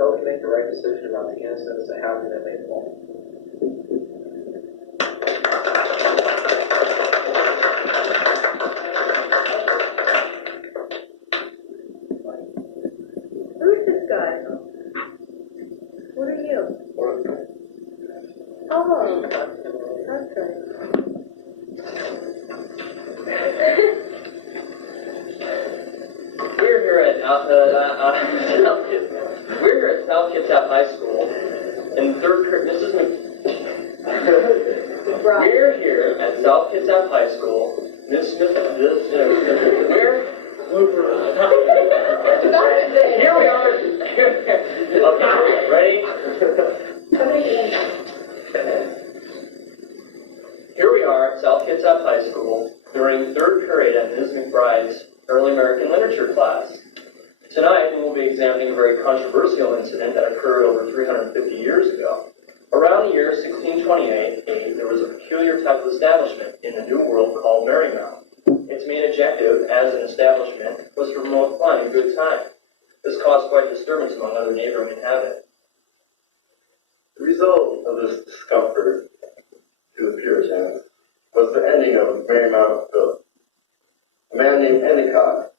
until we make the right decision about the innocence that happened at Maple. Who's this guy? What are you? Oh, that's right. We're here at South Kitsap High School in third period. This is We're here at South Kitsap High School. Miss Smith, we're here we are. Okay, ready? Here we are at South Kitsap High School during third period at Ms. McBride's Early American Literature class. Tonight, we will be examining a very controversial incident that occurred over 350 years ago. Around the year 1628, there was a peculiar type of establishment in the New World called Marymount. Its main objective as an establishment was to promote fun and good time. This caused quite a disturbance among other neighboring inhabitants. The result of this discomfort to the Puritans was the ending of Marymount Village. A man named Endicott,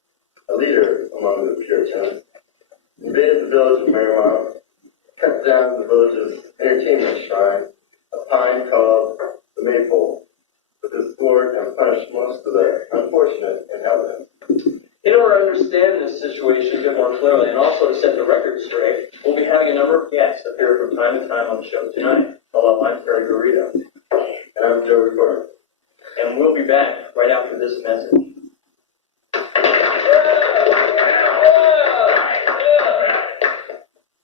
a leader among the Puritans, invaded the village of Marymount, cut down the village's entertainment shrine, a pine called the Maypole, with his sword and punished most of the unfortunate inhabitants. In order to understand this situation a bit more clearly, and also to set the record straight, we'll be having a number of guests appear from time to time on the show tonight. Hello, I'm Terry Garrido. And I'm Joe Recorder. And we'll be back right after this message.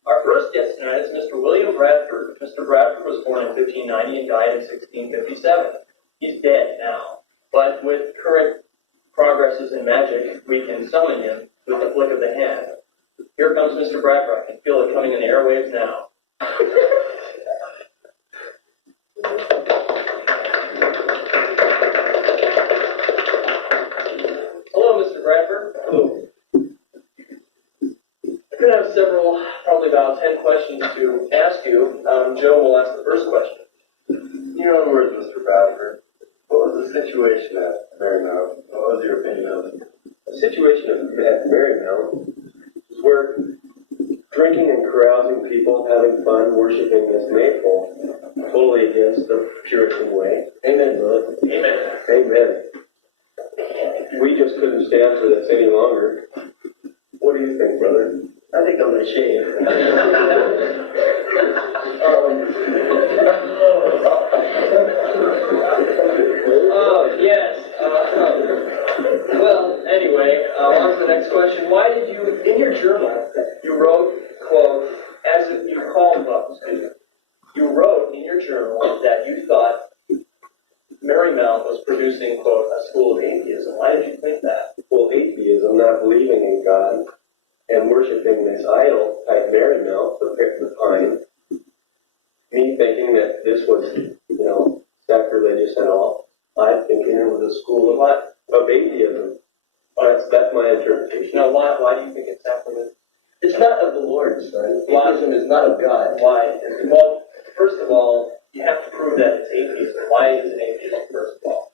Our first guest tonight is Mr. William Bradford. Mr. Bradford was born in 1590 and died in 1657. He's dead now, but with current progresses in magic, we can summon him with the flick of the hand. Here comes Mr. Bradford. I can feel it coming in the airwaves now. Hello, Mr. Bradford. Hello. I could have several, probably about 10 questions to ask you. Joe will ask the first question. In your own words, Mr. Bradford, what was the situation at Marymount? What was your opinion of it? The situation at Marymount is where drinking and carousing people, having fun, worshiping this Maypole, totally against the Puritan way. Amen, brother. Amen. Amen. We just couldn't stand for this any longer. What do you think, brother? I think I'm going to shave. Yes. Well, anyway, on to the next question. Why did you, in your journal, you wrote, quote, as if you called, you wrote in your journal that you thought Marymount was producing, quote, a school of atheism. Why did you think that? Well, atheism, not believing in God, and worshiping this idol type Marymount, the pine, me thinking that this was, sacrilegious and all, I'm thinking it was a school of atheism. That's my interpretation. Now, why do you think it's sacrilege? It's not of the Lord, son. Atheism is not of God. Why? Well, first of all, you have to prove that it's atheism. Why is it atheism, first of all?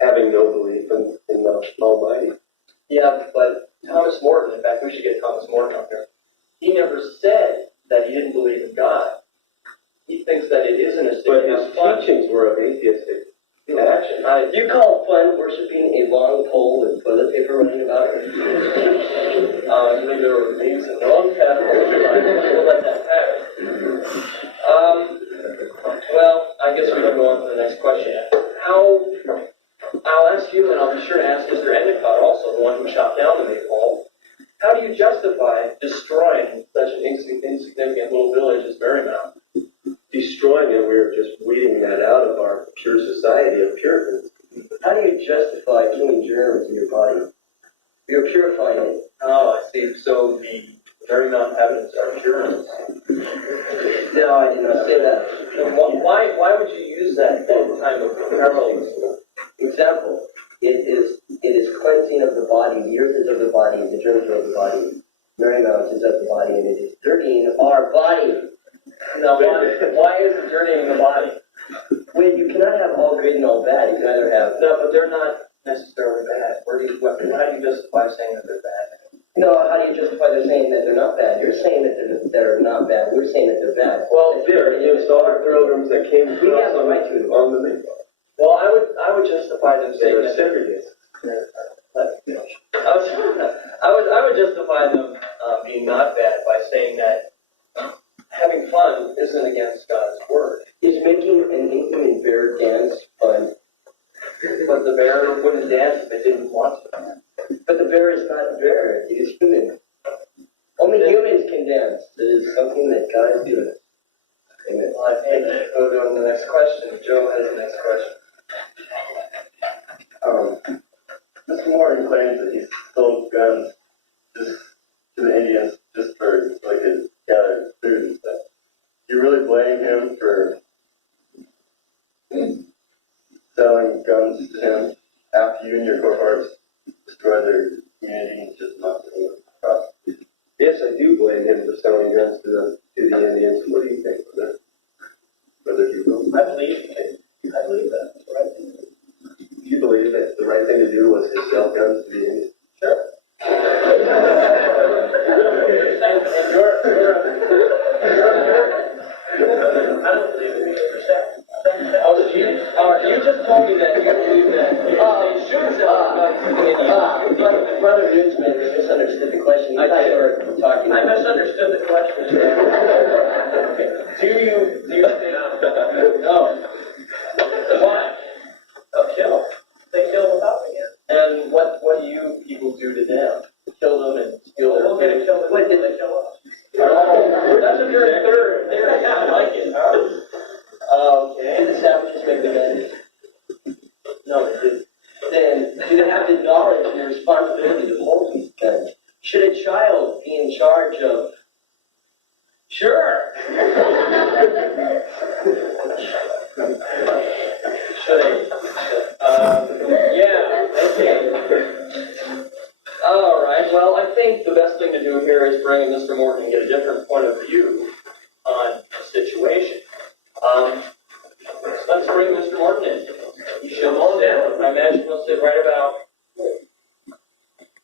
Having no belief in the Almighty. Yeah, but Thomas Morton, in fact, we should get Thomas Morton up here. He never said that he didn't believe in God. He thinks that it is an But his teachings were of atheistic action. You call fun worshiping a long pole with toilet paper running about it? I believe there were leaves in the wrong category. We'll let that pass. Well, I guess we can go on to the next question. I'll ask you, and I'll be sure to ask Mr. Endicott also, the one who shot down the Maypole. How do you justify destroying such an insignificant little village as Marymount? Destroying it, we were just weeding that out of our pure society of Puritans. How do you justify killing germs in your body? You're purifying it. Oh, I see. So the Marymount inhabitants are Puritans. No, I did not say that. And why would you use that kind of parallelism? Example, it is cleansing of the body. The earth is of the body, the germs are of the body. Marymount is of the body, and it is dirtying our body. Now, why is it dirtying the body? Wait, you cannot have all good and all bad. You can either have. No, but they're not necessarily bad. How do you justify saying that they're bad? No, how do you justify they're saying that they're not bad? You're saying that they're not bad. We're saying that they're bad. Well, They're against all the pilgrims that came We across have the right to. on the Mayflower. well, I would justify them They saying were that segregated. I would justify them being not bad by saying that having fun isn't against God's word. Is making an inhuman bear dance fun? But the bear wouldn't dance if it didn't want to. But the bear is not a bear. It is human. Only humans can dance. It is something that God has given us. Amen. Well, I think we'll go to the next question. Joe has the next question. Mr. Morton claims that he sold guns just to the Indians just for so they could gather food and stuff. Do you really blame him for selling guns to him after you and your cohorts destroyed their community and just knocked them across? Yes, I do blame him for selling guns to the Indians. What do you think, Brother Hugo? I believe that. That's right. You believe that the right thing to do was to sell guns to the Indians?